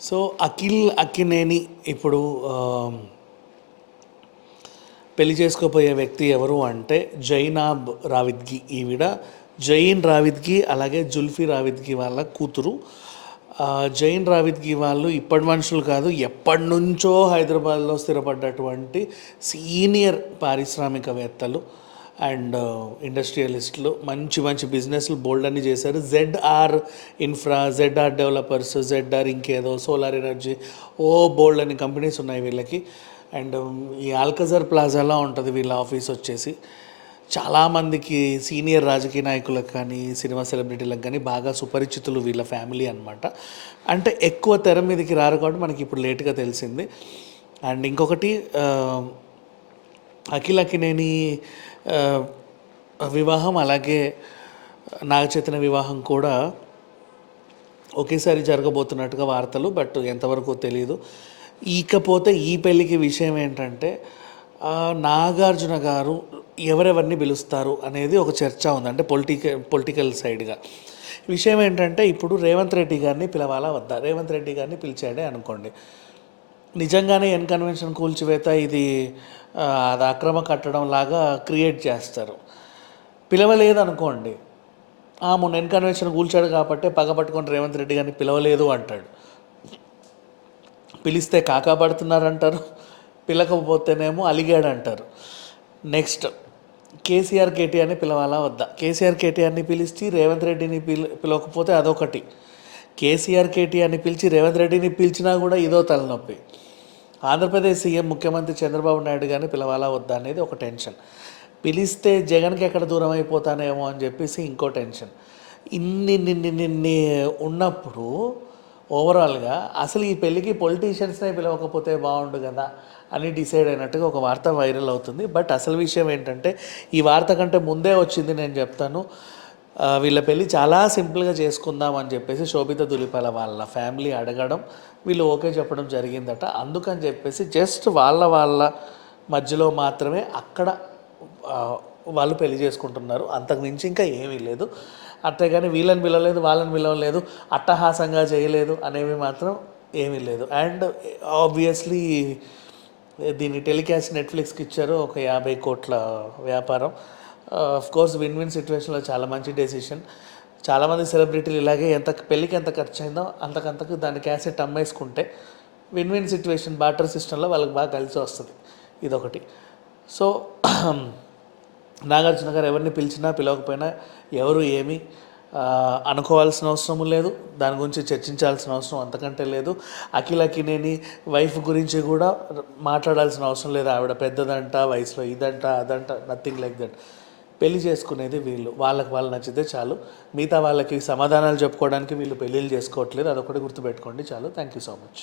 So Akhil Akkineni ఇప్పుడు పెళ్ళి చేసుకోపోయే వ్యక్తి ఎవరు అంటే జైనాబ్ రావిద్గి ఈవిడ. జైన్ రావిద్గి అలాగే జుల్ఫీ రావిద్గి వాళ్ళ కూతురు. జైన్ రావిద్గి వాళ్ళు ఇప్పటి మనుషులు కాదు ఎప్పటి నుంచో హైదరాబాద్లో స్థిరపడ్డటువంటి సీనియర్ పారిశ్రామికవేత్తలు. అండ్ ఇండస్ట్రియలిస్టులు మంచి మంచి బిజినెస్లు బోల్డ్ అన్ని చేశారు. ZR infra ZR developers ZR ఇంకేదో సోలార్ ఎనర్జీ ఓ బోల్డ్ అని కంపెనీస్ ఉన్నాయి వీళ్ళకి. అండ్ ఈ ఆల్కజర్ ప్లాజాలో ఉంటుంది వీళ్ళ ఆఫీస్ వచ్చేసి. చాలామందికి సీనియర్ రాజకీయ నాయకులకు కానీ సినిమా సెలబ్రిటీలకు కానీ బాగా సుపరిచితులు వీళ్ళ ఫ్యామిలీ అనమాట అంటే ఎక్కువ తెర మీదకి రారు కాబట్టి మనకి ఇప్పుడు లేట్గా తెలిసింది. అండ్ ఇంకొకటి ఆ, అఖిల్ వివాహం అలాగే నాగచైతన్య వివాహం కూడా ఒకేసారి జరగబోతున్నట్టుగా వార్తలు బట్ ఎంతవరకు తెలియదు ఇకపోతే ఈ పెళ్ళికి విషయం ఏంటంటే నాగార్జున గారు ఎవరెవరిని పిలుస్తారు అనేది ఒక చర్చ ఉంది అంటే పొలిటికల్ పొలిటికల్ సైడ్గా. విషయం ఏంటంటే ఇప్పుడు రేవంత్ రెడ్డి గారిని పిలవాలా వద్దా? రేవంత్ రెడ్డి గారిని పిలిచాడే అనుకోండి. నిజంగానే ఎన్కన్వెన్షన్ కూల్చివేత ఇది అది అక్రమ కట్టడం లాగా క్రియేట్ చేస్తారు. పిలవలేదనుకోండి ఆ మొన్న ఎన్కన్వెన్షన్ కూల్చాడు కాబట్టి పగపట్టుకొని రేవంత్ రెడ్డి గారిని పిలవలేదు అంటాడు. పిలిస్తే కాకాపడుతున్నారంటారు పిలకపోతేనేమో అలిగాడు అంటారు నెక్స్ట్ కేసీఆర్ కేటీఆర్ని పిలవాలా వద్దా? కేసీఆర్ కేటీఆర్ని పిలిచి రేవంత్ రెడ్డిని పిల పిలవకపోతే అదొకటి. కేసీఆర్ కేటీఆర్ని పిలిచి రేవంత్ రెడ్డిని పిలిచినా కూడా ఇదో తలనొప్పి. ఆంధ్రప్రదేశ్ సీఎం ముఖ్యమంత్రి చంద్రబాబు నాయుడు గారిని పిలవాలా వద్దా అనేది ఒక టెన్షన్. పిలిస్తే జగన్కి ఎక్కడ దూరం అయిపోతానేమో అని చెప్పేసి ఇంకో టెన్షన్. ఇన్ని నిన్ని నిన్ని ఉన్నప్పుడు ఓవరాల్గా అసలు ఈ పెళ్ళికి పొలిటీషియన్స్నే పిలవకపోతే బాగుండు కదా అని డిసైడ్ అయినట్టుగా ఒక వార్త వైరల్ అవుతుంది. బట్ అసలు విషయం ఏంటంటే ఈ వార్త కంటే ముందే వచ్చింది నేను చెప్తాను. వీళ్ళ పెళ్ళి చాలా సింపుల్గా చేసుకుందాం అని చెప్పేసి శోభిత దులిపాల వాళ్ళ ఫ్యామిలీ అడగడం వీళ్ళు ఓకే చెప్పడం జరిగిందట. అందుకని చెప్పేసి జస్ట్ వాళ్ళ వాళ్ళ మధ్యలో మాత్రమే అక్కడ వాళ్ళు పెళ్ళి చేసుకుంటున్నారు. అంతకుమించి ఇంకా ఏమీ లేదు. అంతేగాని వీళ్ళని పిలవలేదు వాళ్ళని పిలవలేదు అట్టహాసంగా చేయలేదు అనేవి మాత్రం ఏమీ లేదు. అండ్ ఆబ్వియస్లీ దీన్ని టెలికాస్ట్ నెట్ఫ్లిక్స్కి ఇచ్చారు ఒక యాభై కోట్ల వ్యాపారం. ఆఫ్ కోర్స్ విన్ విన్ సిచ్యువేషన్లో చాలా మంచి డెసిషన్ చాలామంది సెలబ్రిటీలు ఇలాగే ఎంత పెళ్ళికి ఎంత ఖర్చు అయిందో అంతకంతకు దాని క్యాసెట్ అమ్మేసుకుంటే విన్ విన్ సిచ్యువేషన్ బాటర్ సిస్టంలో వాళ్ళకి బాగా కలిసి వస్తుంది. ఇదొకటి. సో నాగార్జున గారు ఎవరిని పిలిచినా పిలవకపోయినా ఎవరు ఏమి అనుకోవాల్సిన అవసరం లేదు. దాని గురించి చర్చించాల్సిన అవసరం అంతకంటే లేదు. అఖిలకి నేని వైఫ్ గురించి కూడా మాట్లాడాల్సిన అవసరం లేదు. ఆవిడ పెద్దదంట వయసులో ఇదంట అదంట నథింగ్ లైక్ దట్ పెళ్ళి చేసుకునేది వీళ్ళు. వాళ్ళకి వాళ్ళు నచ్చితే చాలు. మిగతా వాళ్ళకి సమాధానాలు చెప్పుకోవడానికి వీళ్ళు పెళ్ళిళ్ళు చేసుకోవట్లేదు. అదొకటి గుర్తుపెట్టుకోండి చాలు. Thank you so much